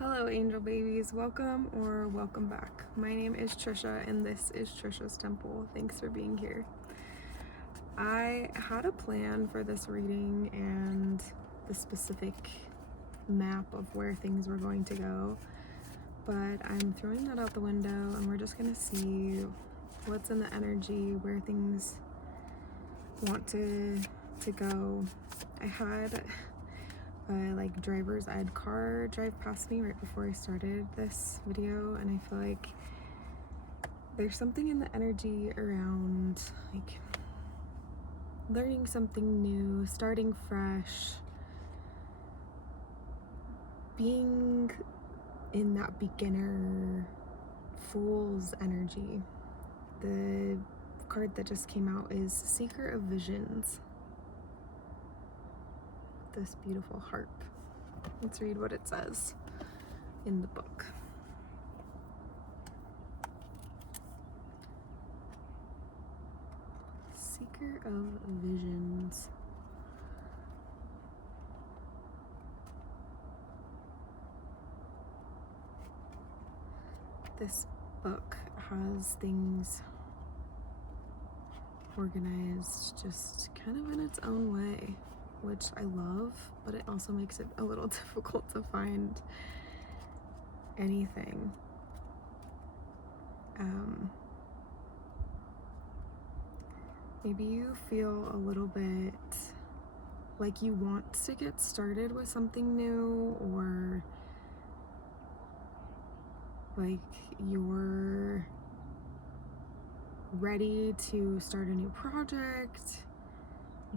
Hello angel babies, welcome or welcome back. My name is Trisha and this is Trisha's Temple. Thanks for being here. I had a plan for this reading and the specific map of where things were going to go, but I'm throwing that out the window and we're just gonna see what's in the energy, where things want to go. I had like driver's ed car drive past me right before I started this video, and I feel like there's something in the energy around like learning something new, starting fresh, being in that beginner fool's energy. The card that just came out is Seeker of Visions. This beautiful harp. Let's read what it says in the book. Seeker of Visions. This book has things organized just kind of in its own way, which I love, but it also makes it a little difficult to find anything. Maybe you feel a little bit like you want to get started with something new, or like you're ready to start a new project,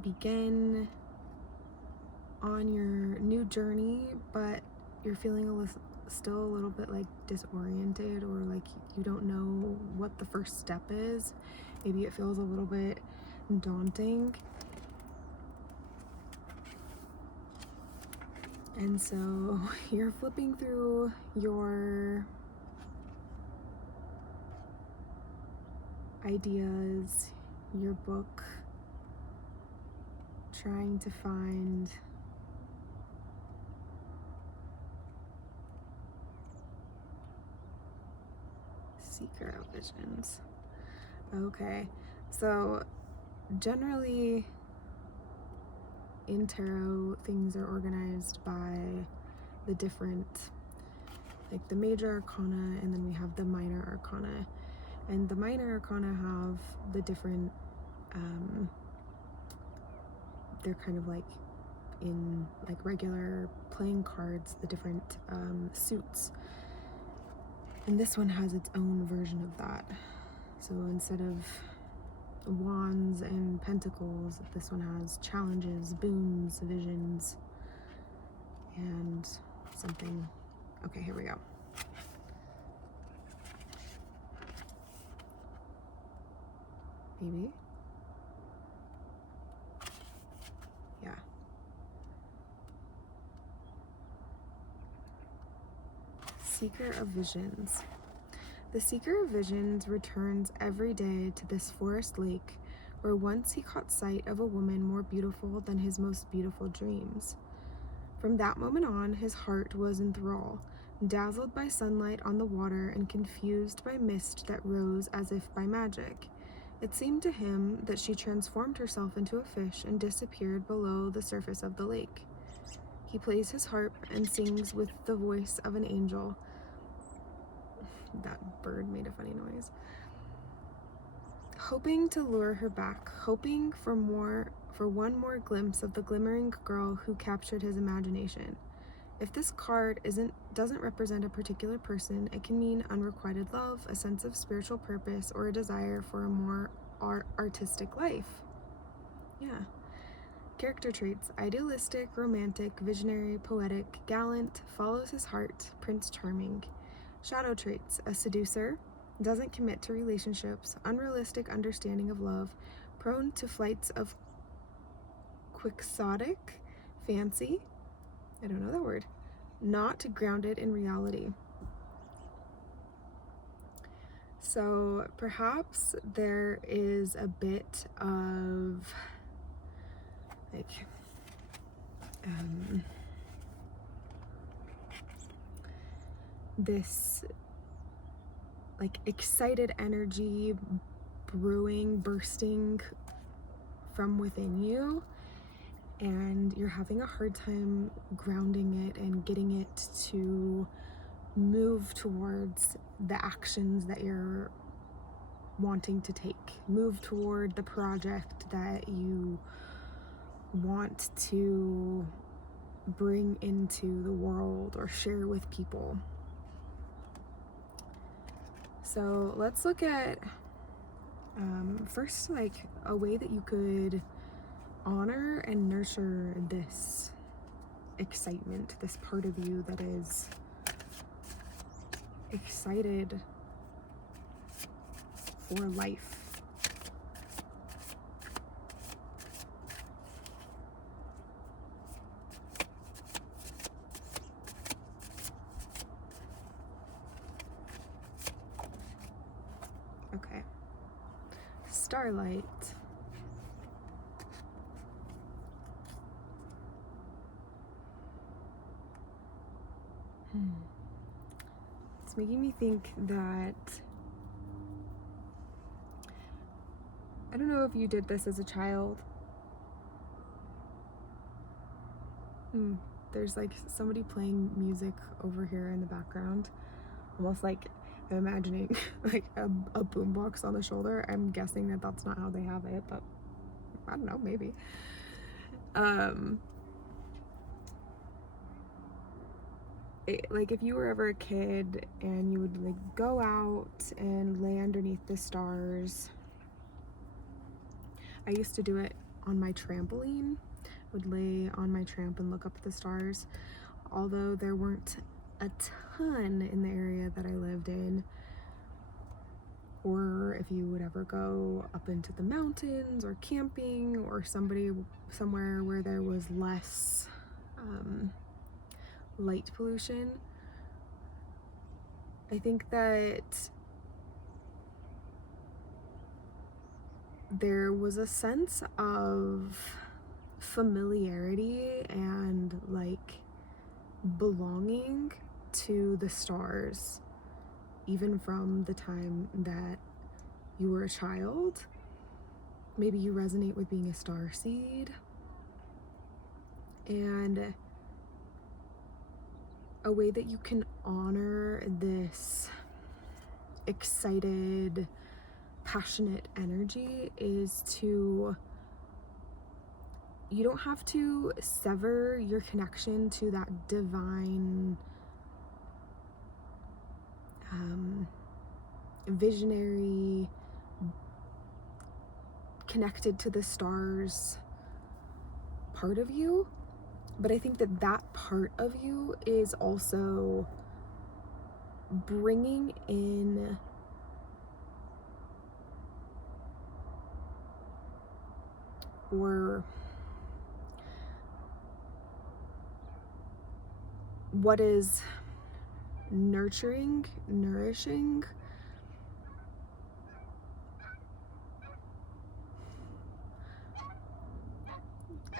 begin on your new journey, but you're feeling still a little bit like disoriented, or like you don't know what the first step is. Maybe it feels a little bit daunting. And so you're flipping through your ideas, your book, trying to find Seeker of Visions. Okay, so generally in tarot, things are organized by the different, like the major arcana, and then we have the minor arcana. And the minor arcana have the different, they're kind of like in like regular playing cards, the different suits. And this one has its own version of that. So instead of wands and pentacles, this one has challenges, boons, visions, and something. Okay, here we go. Maybe. Yeah. Seeker of Visions. The Seeker of Visions returns every day to this forest lake, where once he caught sight of a woman more beautiful than his most beautiful dreams. From that moment on, his heart was in thrall, dazzled by sunlight on the water and confused by mist that rose as if by magic. It seemed to him that she transformed herself into a fish and disappeared below the surface of the lake. He plays his harp and sings with the voice of an angel. That bird made a funny noise. Hoping to lure her back, hoping for one more glimpse of the glimmering girl who captured his imagination. If this card doesn't represent a particular person, it can mean unrequited love, a sense of spiritual purpose, or a desire for a more artistic life. Yeah. Character traits: idealistic, romantic, visionary, poetic, gallant, follows his heart, Prince Charming. Shadow traits: a seducer, doesn't commit to relationships, unrealistic understanding of love, prone to flights of quixotic fancy, I don't know that word, not grounded in reality. So perhaps there is a bit of like this like excited energy bursting from within you, and you're having a hard time grounding it and getting it to move towards the actions that you're wanting to take, move toward the project that you want to bring into the world or share with people. So let's look at first, like a way that you could honor and nurture this excitement, this part of you that is excited for life. Okay. Starlight. It's making me think that, I don't know if you did this as a child. There's like somebody playing music over here in the background, almost like I'm imagining like a boombox on the shoulder. I'm guessing that that's not how they have it, but I don't know, maybe. Like if you were ever a kid and you would like go out and lay underneath the stars. I used to do it on my trampoline. I would lay on my tramp and look up at the stars. Although there weren't a ton in the area that I lived in, or if you would ever go up into the mountains or camping or somewhere where there was less light pollution, I think that there was a sense of familiarity and like belonging to the stars, even from the time that you were a child. Maybe you resonate with being a starseed, and a way that you can honor this excited, passionate energy is you don't have to sever your connection to that divine, visionary, connected to the stars part of you. But I think that part of you is also bringing in or what is nourishing.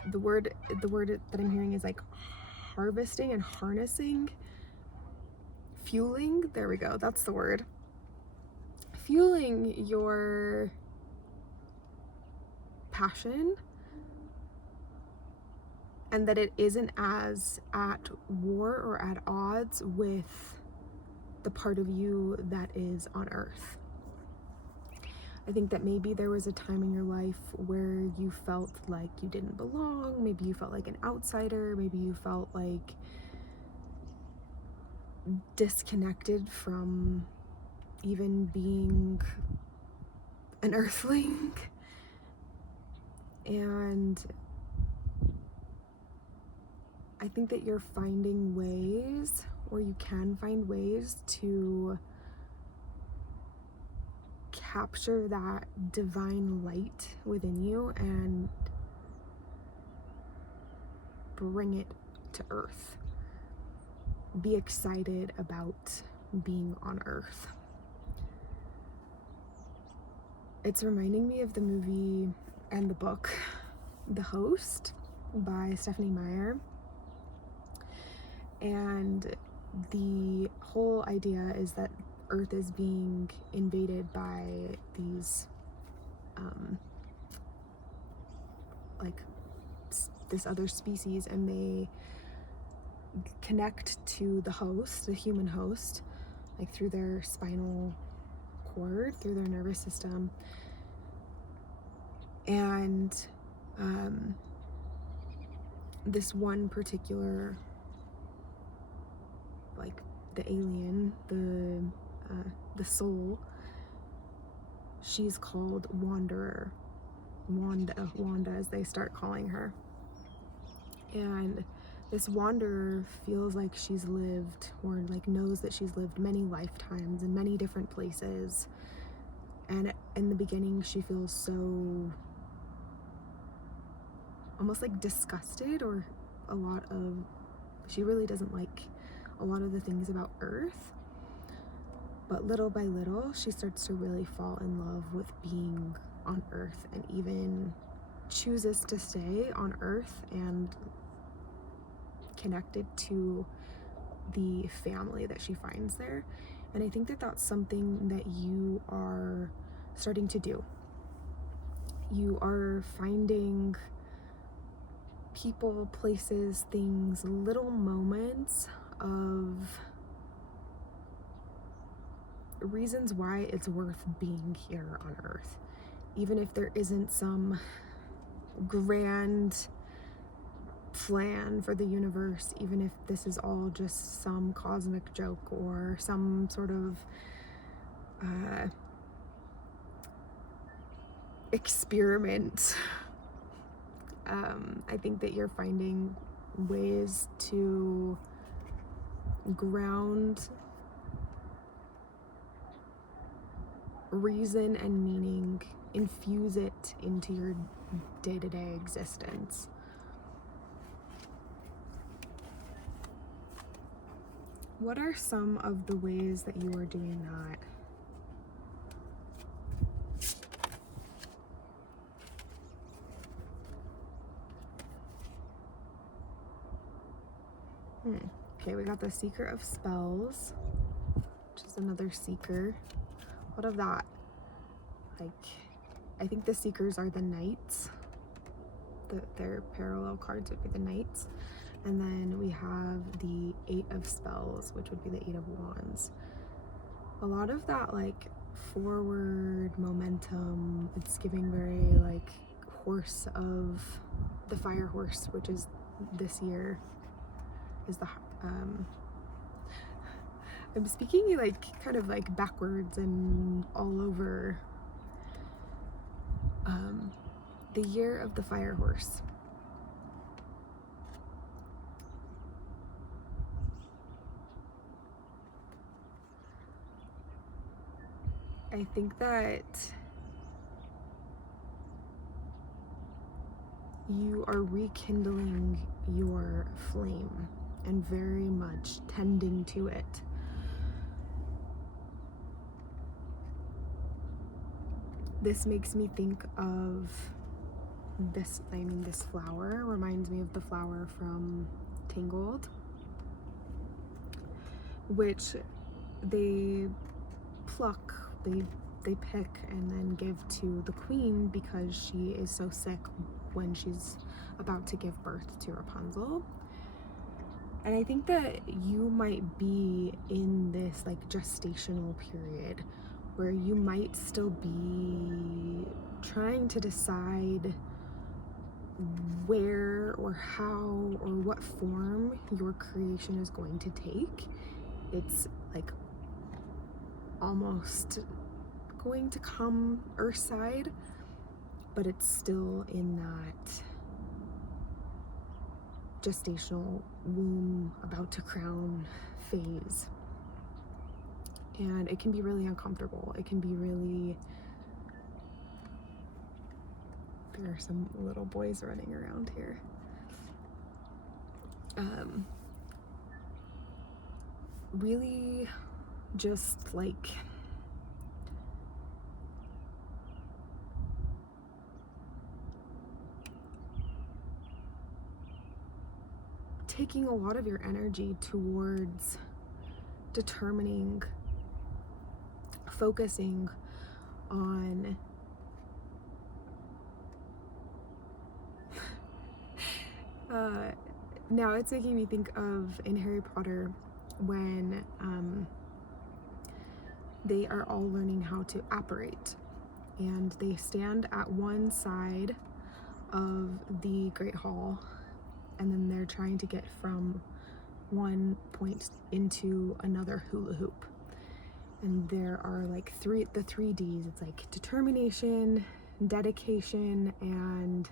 The word that I'm hearing is like harvesting and harnessing, fueling. There we go. That's the word. Fueling your passion, and that it isn't as at war or at odds with the part of you that is on earth. I think that maybe there was a time in your life where you felt like you didn't belong. Maybe you felt like an outsider. Maybe you felt like disconnected from even being an earthling. And I think that you're finding ways, or you can find ways to capture that divine light within you and bring it to earth. Be excited about being on earth. It's reminding me of the movie and the book The Host by Stephanie Meyer. And the whole idea is that Earth is being invaded by these like this other species, and they connect to the host, the human host, like through their spinal cord, through their nervous system. And this one particular, like the alien, the soul, she's called Wanderer, Wanda as they start calling her. And this wanderer feels like she's lived, or like knows that she's lived many lifetimes in many different places. And in the beginning, she feels so almost like disgusted, or she really doesn't like a lot of the things about Earth. But little by little, she starts to really fall in love with being on Earth, and even chooses to stay on Earth and connected to the family that she finds there. And I think that that's something that you are starting to do. You are finding people, places, things, little moments of reasons why it's worth being here on Earth. Even if there isn't some grand plan for the universe, even if this is all just some cosmic joke or some sort of experiment. I think that you're finding ways to ground reason and meaning, infuse it into your day-to-day existence. What are some of the ways that you are doing that? Okay, we got the Seeker of Spells, which is another seeker. What of that? Like, I think the seekers are the knights. Their parallel cards would be the knights. And then we have the Eight of Spells, which would be the Eight of Wands. A lot of that, like, forward momentum, it's giving very, like, horse of the fire horse, which is this year, is the, I'm speaking, like, kind of, like, backwards and all over. The year of the fire horse. I think that you are rekindling your flame and very much tending to it. This makes me think of this flower reminds me of the flower from Tangled, which they pluck, they pick and then give to the queen because she is so sick when she's about to give birth to Rapunzel. And I think that you might be in this, like, gestational period where you might still be trying to decide where or how or what form your creation is going to take. It's like almost going to come earthside, but it's still in that gestational womb about to crown phase. And it can be really uncomfortable. It can be really, there are some little boys running around here. Really just like taking a lot of your energy towards determining, focusing on now it's making me think of in Harry Potter when they are all learning how to apparate, and they stand at one side of the Great Hall, and then they're trying to get from one point into another hula hoop. And there are like the three D's. It's like determination, dedication, and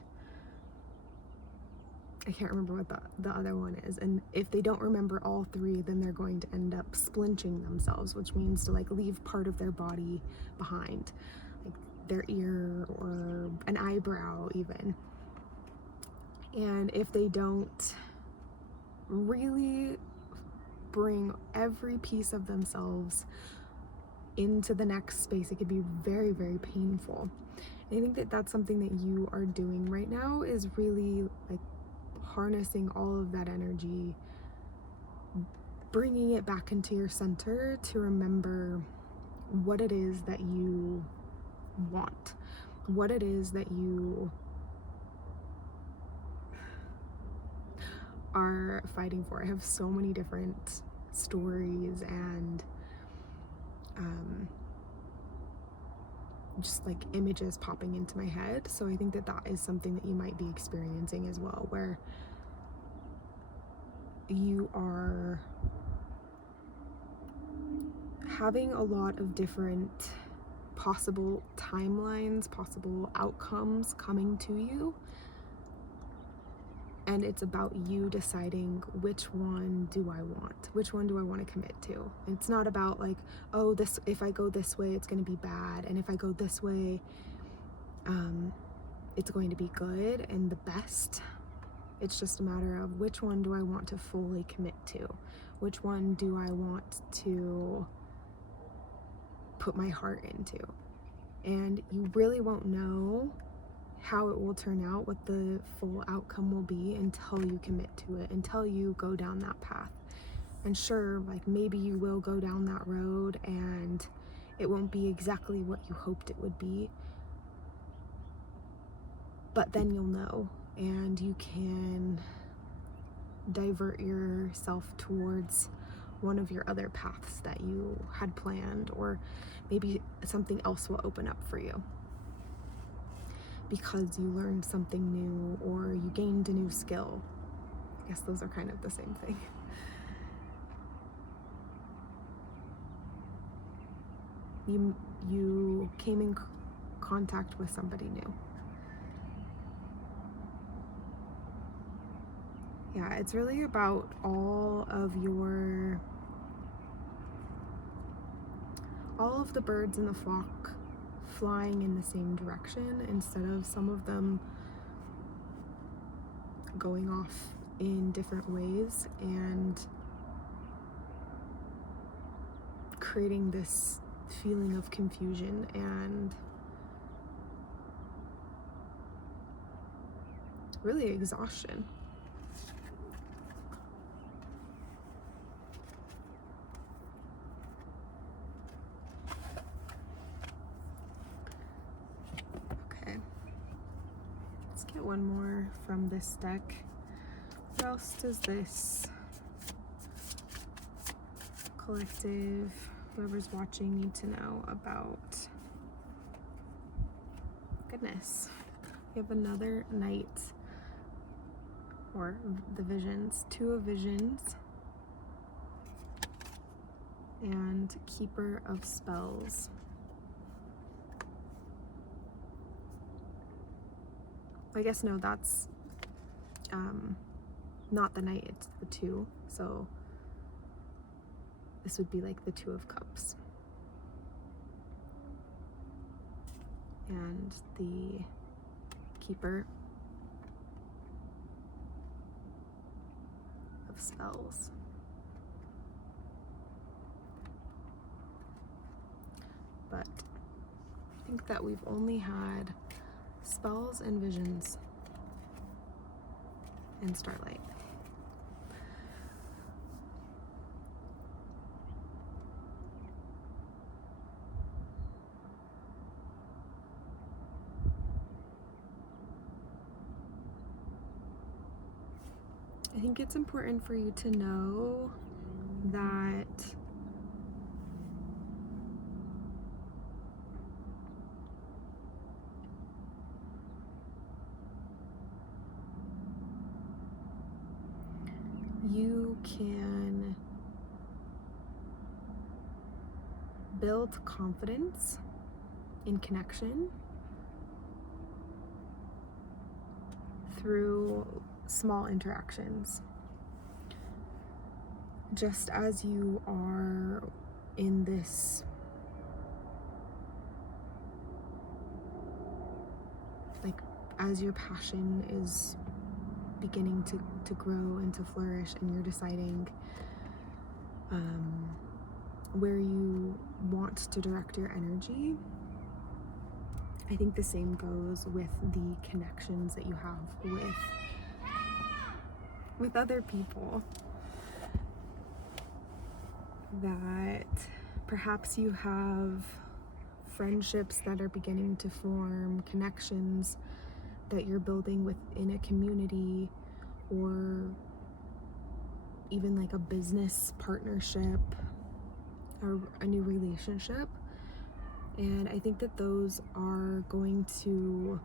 I can't remember what the other one is. And if they don't remember all three, then they're going to end up splinching themselves, which means to like leave part of their body behind, like their ear or an eyebrow even. And if they don't really bring every piece of themselves into the next space, it could be very, very painful. And I think that that's something that you are doing right now, is really like harnessing all of that energy, bringing it back into your center to remember what it is that you want, what it is that you are fighting for. I have so many different stories and just like images popping into my head. So I think that that is something that you might be experiencing as well, where you are having a lot of different possible timelines, possible outcomes coming to you. And it's about you deciding, which one do I want? Which one do I want to commit to? And it's not about like, oh, this, if I go this way, it's going to be bad. And if I go this way, it's going to be good and the best. It's just a matter of, which one do I want to fully commit to? Which one do I want to put my heart into? And you really won't know how it will turn out, what the full outcome will be, until you commit to it, until you go down that path. And sure, like maybe you will go down that road and it won't be exactly what you hoped it would be, but then you'll know, and you can divert yourself towards one of your other paths that you had planned, or maybe something else will open up for you because you learned something new or you gained a new skill. I guess those are kind of the same thing. You came in contact with somebody new. Yeah, it's really about all of the birds in the flock flying in the same direction, instead of some of them going off in different ways and creating this feeling of confusion and really exhaustion. One more from this deck. What else does this collective, whoever's watching, need to know about? Goodness. We have another knight, or the visions, 2 of visions, and keeper of spells. I guess no, that's not the knight, it's the 2. So this would be like the 2 of cups. And the keeper of spells. But I think that we've only had spells and visions and starlight. I think it's important for you to know that you can build confidence in connection through small interactions. Just as you are in this as your passion is beginning to grow and to flourish, and you're deciding where you want to direct your energy, I think the same goes with the connections that you have with other people. That perhaps you have friendships that are beginning to form, connections that you're building within a community, or even like a business partnership or a new relationship. And I think that those are going to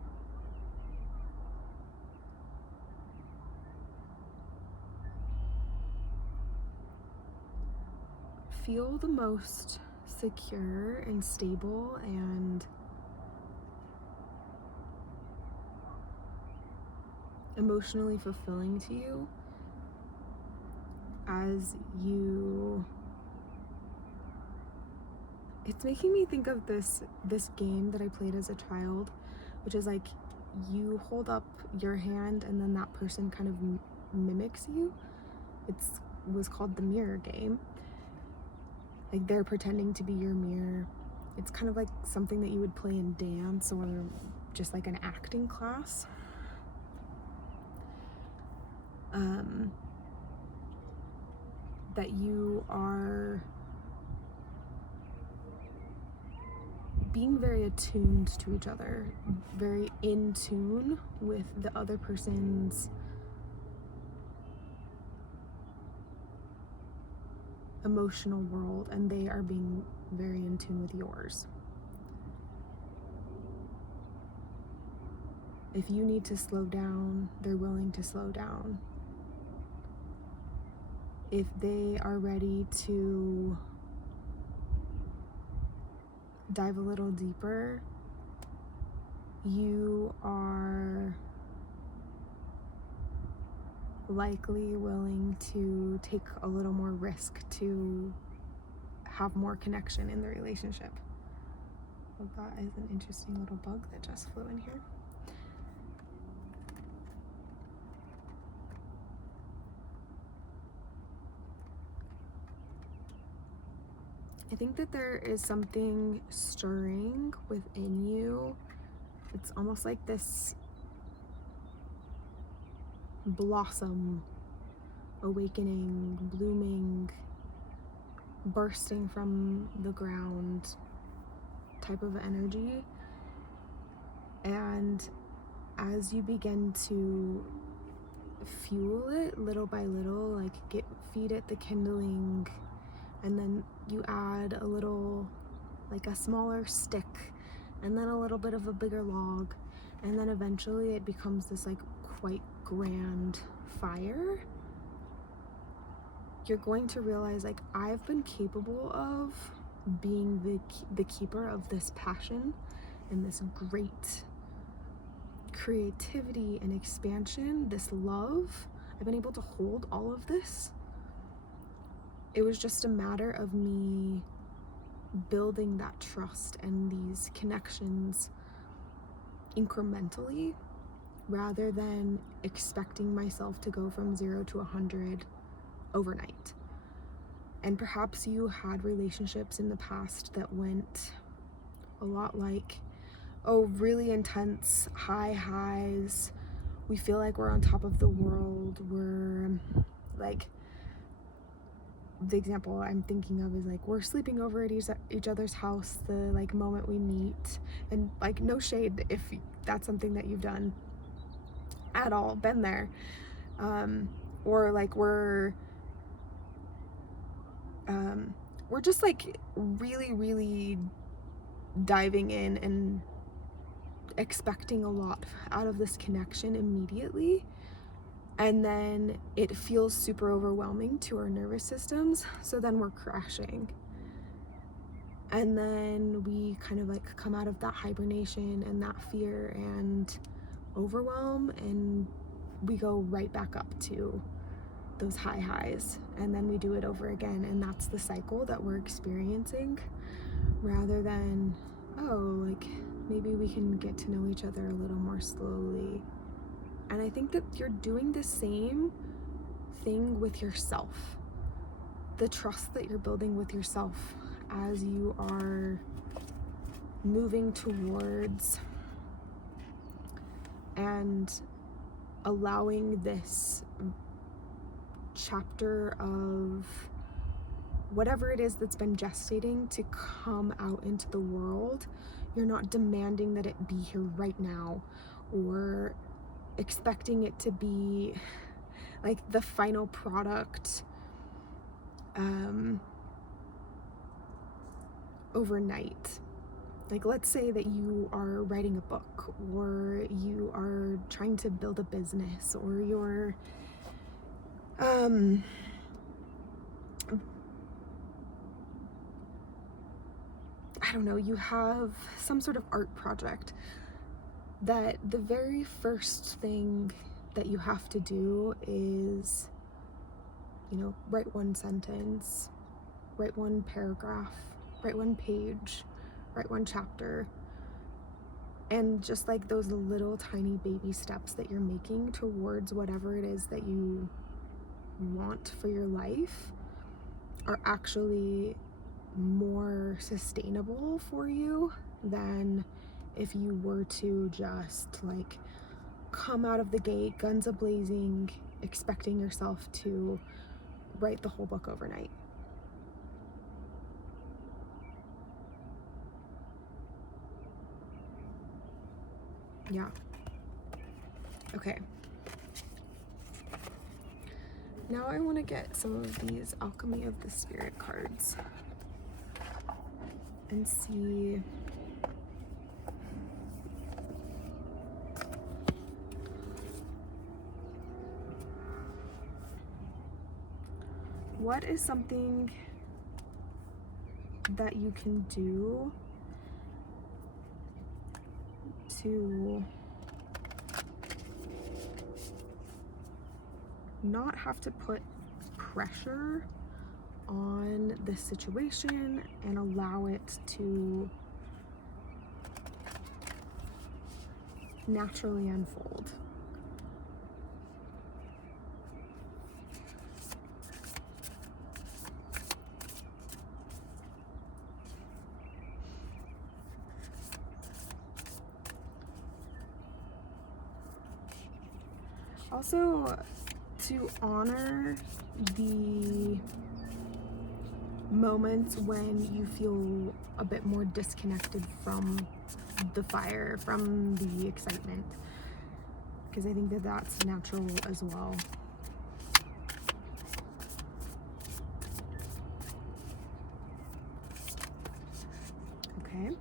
feel the most secure and stable and emotionally fulfilling to you as you... It's making me think of this game that I played as a child, which is like you hold up your hand and then that person kind of mimics you. It was called the mirror game. Like they're pretending to be your mirror. It's kind of like something that you would play in dance or just like an acting class. That you are being very attuned to each other, very in tune with the other person's emotional world, and they are being very in tune with yours. If you need to slow down, they're willing to slow down. If they are ready to dive a little deeper, you are likely willing to take a little more risk to have more connection in the relationship. Well, that is an interesting little bug that just flew in here. I think that there is something stirring within you. It's almost like this blossom, awakening, blooming, bursting from the ground type of energy. And as you begin to fuel it little by little, like feed it the kindling, and then you add a little, like a smaller stick, and then a little bit of a bigger log, and then eventually it becomes this like quite grand fire. You're going to realize, like, I've been capable of being the keeper of this passion and this great creativity and expansion, this love. I've been able to hold all of this. It was just a matter of me building that trust and these connections incrementally, rather than expecting myself to go from 0 to 100 overnight. And perhaps you had relationships in the past that went a lot like, really intense high highs. We feel like we're on top of the world. We're like, the example I'm thinking of is like, we're sleeping over at each other's house the like moment we meet, and like, no shade if that's something that you've done at all, been there. or like we're just like really, really diving in and expecting a lot out of this connection immediately, and then it feels super overwhelming to our nervous systems, so then we're crashing, and then we kind of like come out of that hibernation and that fear and overwhelm, and we go right back up to those high highs, and then we do it over again, and that's the cycle that we're experiencing, rather than, oh, like maybe we can get to know each other a little more slowly. And I think that you're doing the same thing with yourself. The trust that you're building with yourself as you are moving towards and allowing this chapter of whatever it is that's been gestating to come out into the world. You're not demanding that it be here right now, or expecting it to be like the final product overnight. Like, let's say that you are writing a book, or you are trying to build a business, or you're I don't know, you have some sort of art project that the very first thing that you have to do is, you know, write one sentence, write one paragraph, write one page, write one chapter. And just like those little tiny baby steps that you're making towards whatever it is that you want for your life are actually more sustainable for you than if you were to just like come out of the gate guns a-blazing, expecting yourself to write the whole book overnight. Yeah. Okay. Now I want to get some of these Alchemy of the Spirit cards and see what is something that you can do to not have to put pressure on this situation and allow it to naturally unfold. Also, to honor the moments when you feel a bit more disconnected from the fire, from the excitement, because I think that that's natural as well. Okay.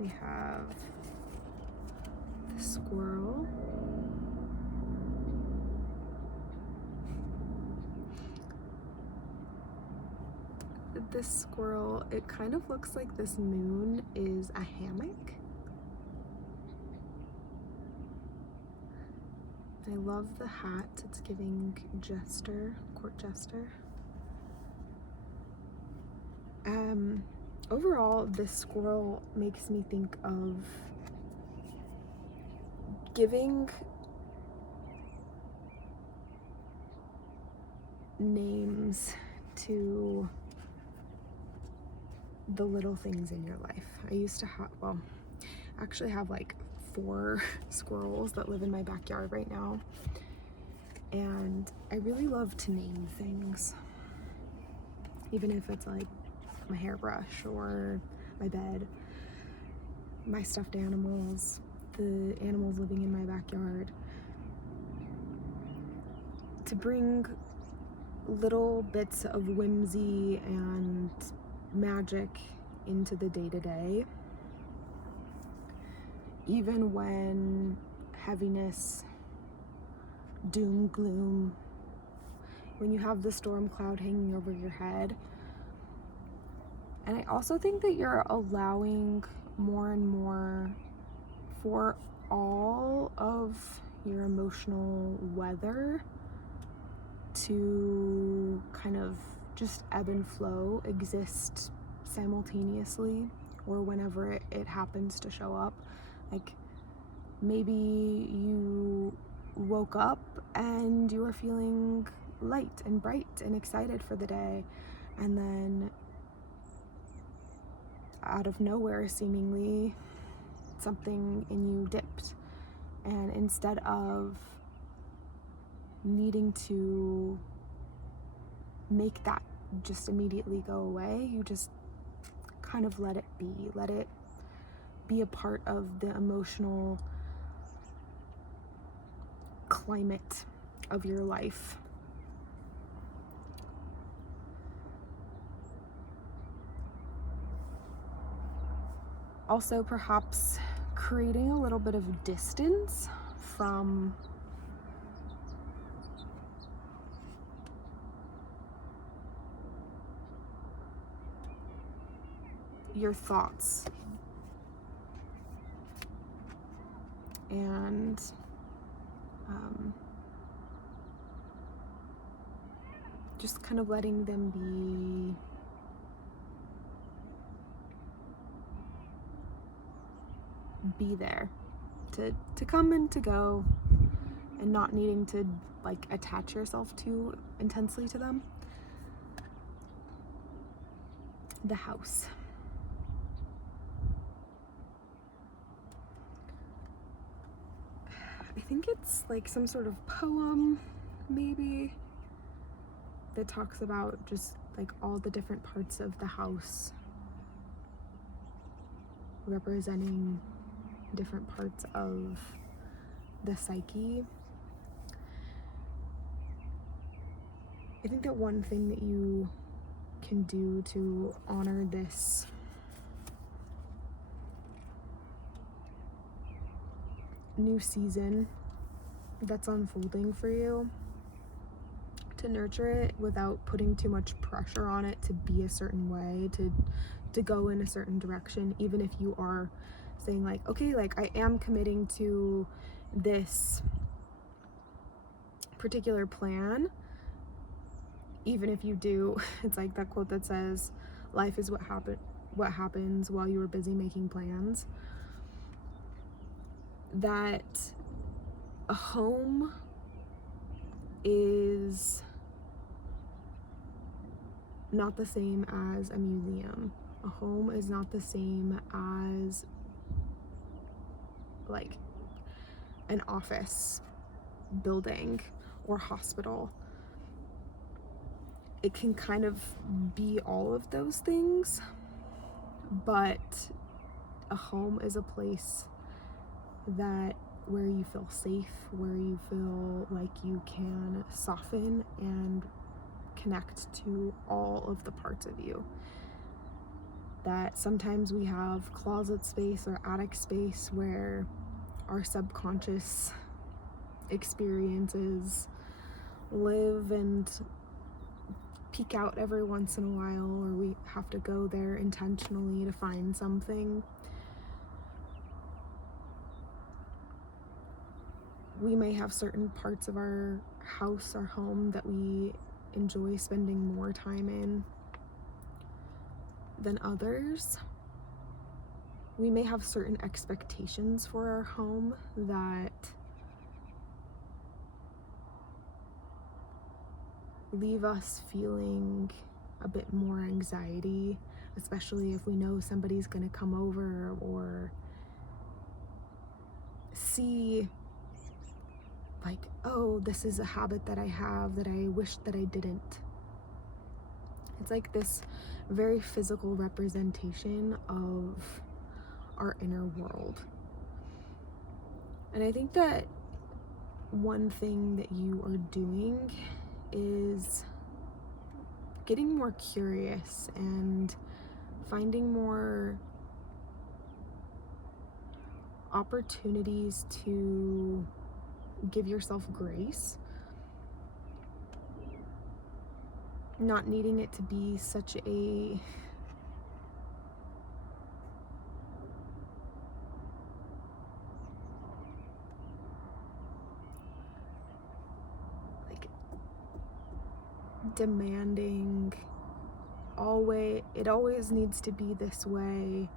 We have the squirrel. This squirrel, it kind of looks like this moon is a hammock. I love the hat. It's giving jester, court jester. Overall, this squirrel makes me think of giving names to the little things in your life. I used to have, well, actually have like 4 squirrels that live in my backyard right now. And I really love to name things. Even if it's like my hairbrush or my bed, my stuffed animals. the animals living in my backyard, to bring little bits of whimsy and magic into the day-to-day, even when heaviness, doom, gloom, when you have the storm cloud hanging over your head. And I also think that you're allowing more and more for all of your emotional weather to kind of just ebb and flow, exist simultaneously, or whenever it happens to show up. Like, maybe you woke up and you were feeling light and bright and excited for the day, and then out of nowhere, seemingly, something in you dipped, and instead of needing to make that just immediately go away, you just kind of let it be a part of the emotional climate of your life. Also, perhaps creating a little bit of distance from your thoughts and just kind of letting them be there to come and to go, and not needing to like attach yourself too intensely to them. The house. I think it's like some sort of poem, maybe, that talks about just like all the different parts of the house representing different parts of the psyche. I think that one thing that you can do to honor this new season that's unfolding for you, to nurture it without putting too much pressure on it to be a certain way, to go in a certain direction, even if you are saying like, okay, like I am committing to this particular plan. Even if you do, it's like that quote that says, life is what happens while you are busy making plans. That a home is not the same as a museum. A home is not the same as like an office building or hospital. It can kind of be all of those things, but a home is a place where you feel safe, where you feel like you can soften and connect to all of the parts of you. That sometimes we have closet space or attic space where our subconscious experiences live and peek out every once in a while, or we have to go there intentionally to find something. We may have certain parts of our house, our home, that we enjoy spending more time in than others. We may have certain expectations for our home that leave us feeling a bit more anxiety, especially if we know somebody's gonna come over or see like, oh, this is a habit that I have that I wish that I didn't. It's like this very physical representation of our inner world. And I think that one thing that you are doing is getting more curious and finding more opportunities to give yourself grace, not needing it to be such a like demanding, it always needs to be this way,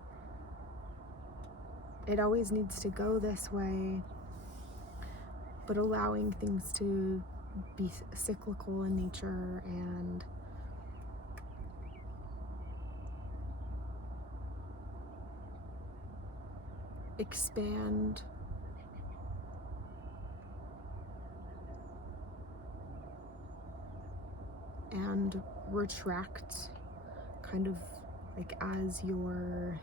it always needs to go this way, but allowing things to be cyclical in nature and expand and retract, kind of like as your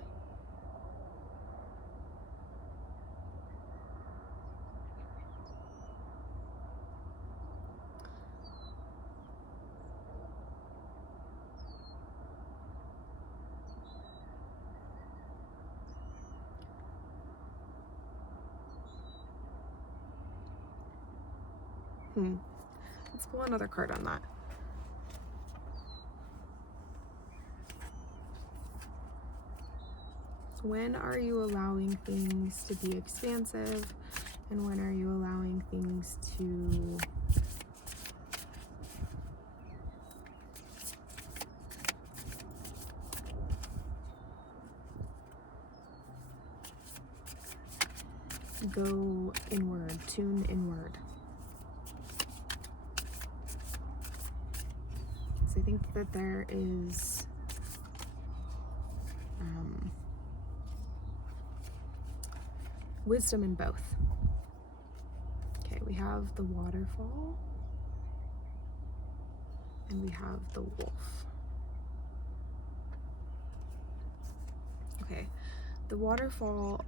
let's pull another card on that. So when are you allowing things to be expansive, and when are you allowing things to go inward, tune inward? So I think that there is wisdom in both. Okay, we have the waterfall and we have the wolf. Okay, the waterfall,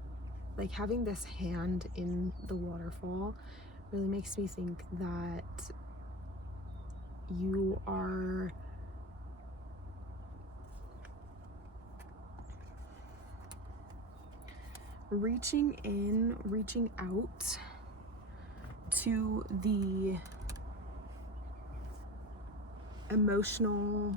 like having this hand in the waterfall really makes me think that you are reaching in, reaching out to the emotional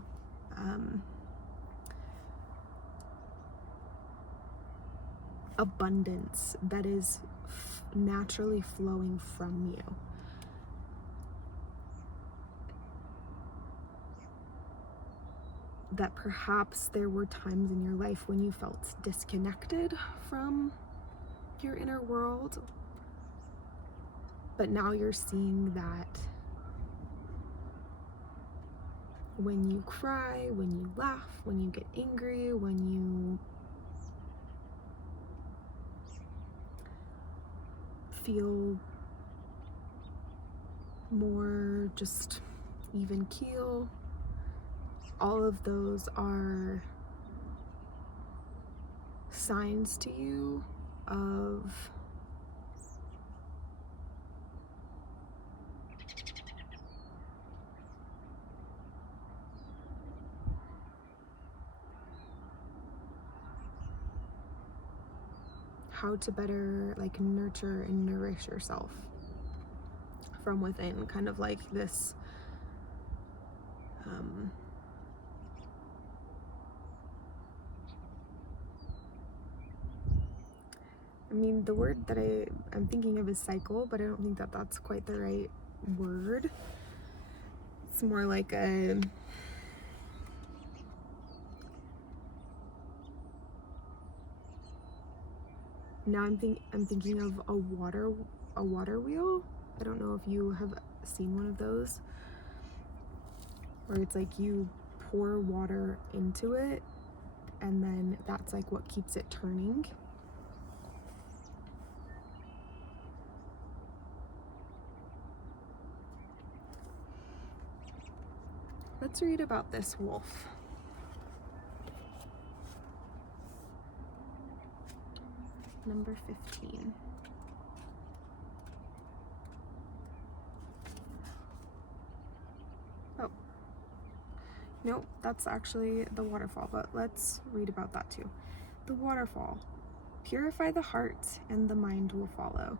abundance that is naturally flowing from you. That perhaps there were times in your life when you felt disconnected from your inner world, but now you're seeing that when you cry, when you laugh, when you get angry, when you feel more just even keel, all of those are signs to you of how to better like nurture and nourish yourself from within, kind of like this I mean, the word that I'm thinking of is cycle, but I don't think that that's quite the right word. It's more like a now I'm thinking of a water wheel. I don't know if you have seen one of those, where it's like you pour water into it and then that's like what keeps it turning. Let's read about this wolf. Number 15. Nope, that's actually the waterfall, but let's read about that too. The waterfall. Purify the heart, and the mind will follow.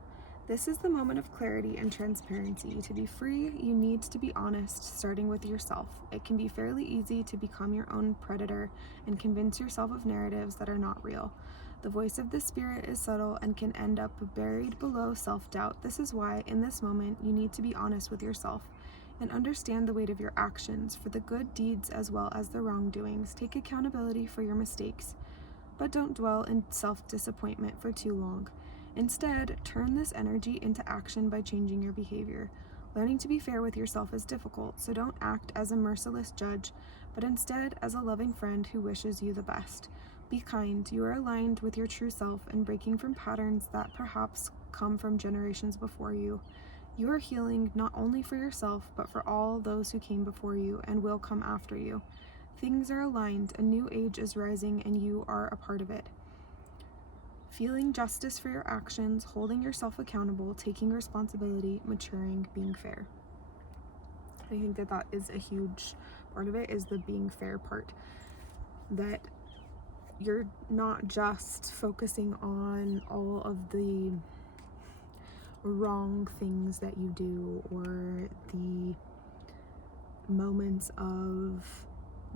This is the moment of clarity and transparency. To be free, you need to be honest, starting with yourself. It can be fairly easy to become your own predator and convince yourself of narratives that are not real. The voice of the spirit is subtle and can end up buried below self-doubt. This is why, in this moment, you need to be honest with yourself and understand the weight of your actions, for the good deeds as well as the wrongdoings. Take accountability for your mistakes, but don't dwell in self-disappointment for too long. Instead, turn this energy into action by changing your behavior. Learning to be fair with yourself is difficult, so don't act as a merciless judge, but instead as a loving friend who wishes you the best. Be kind. You are aligned with your true self and breaking from patterns that perhaps come from generations before you. You are healing not only for yourself, but for all those who came before you and will come after you. Things are aligned, a new age is rising, and you are a part of it. Feeling justice for your actions, holding yourself accountable, taking responsibility, maturing, being fair. I think that is a huge part of it, is the being fair part. That you're not just focusing on all of the wrong things that you do or the moments of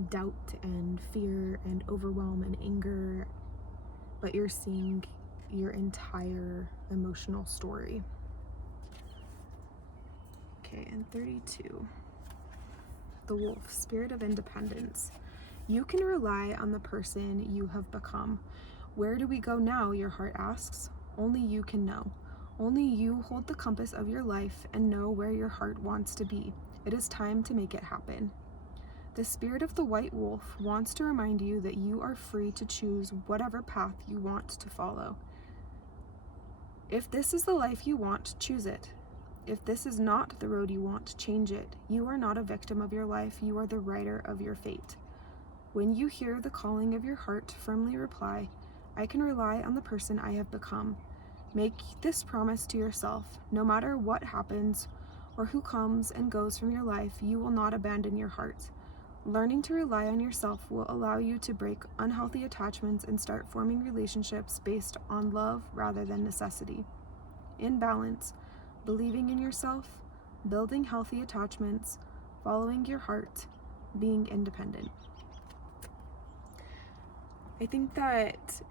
doubt and fear and overwhelm and anger, but you're seeing your entire emotional story. Okay, and 32. The wolf, spirit of independence. You can rely on the person you have become. Where do we go now, your heart asks. Only you can know. Only you hold the compass of your life and know where your heart wants to be. It is time to make it happen. The spirit of the white wolf wants to remind you that you are free to choose whatever path you want to follow. If this is the life you want, choose it. If this is not the road you want, change it. You are not a victim of your life, you are the writer of your fate. When you hear the calling of your heart, firmly reply, I can rely on the person I have become. Make this promise to yourself. No matter what happens or who comes and goes from your life, you will not abandon your heart. Learning to rely on yourself will allow you to break unhealthy attachments and start forming relationships based on love rather than necessity. In balance, believing in yourself, building healthy attachments, following your heart, being independent. I think that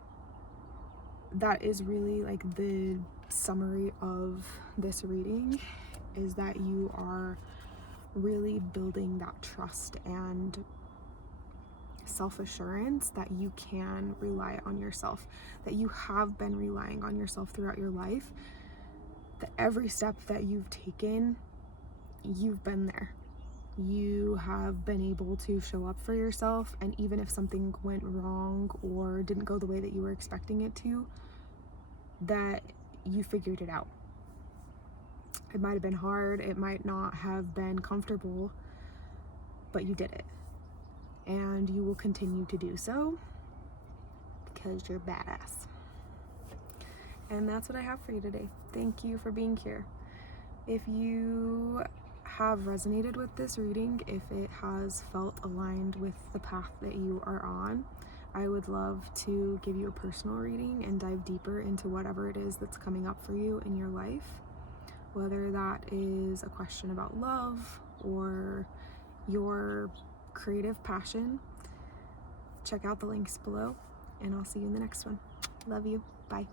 is really like the summary of this reading, is that you are really building that trust and self-assurance that you can rely on yourself, that you have been relying on yourself throughout your life, that every step that you've taken, you've been there. You have been able to show up for yourself, and even if something went wrong or didn't go the way that you were expecting it to, that you figured it out. It might have been hard, it might not have been comfortable, but you did it. And you will continue to do so because you're badass. And that's what I have for you today. Thank you for being here. If you have resonated with this reading, if it has felt aligned with the path that you are on, I would love to give you a personal reading and dive deeper into whatever it is that's coming up for you in your life, whether that is a question about love or your creative passion. Check out the links below, and I'll see you in the next one. Love you. Bye.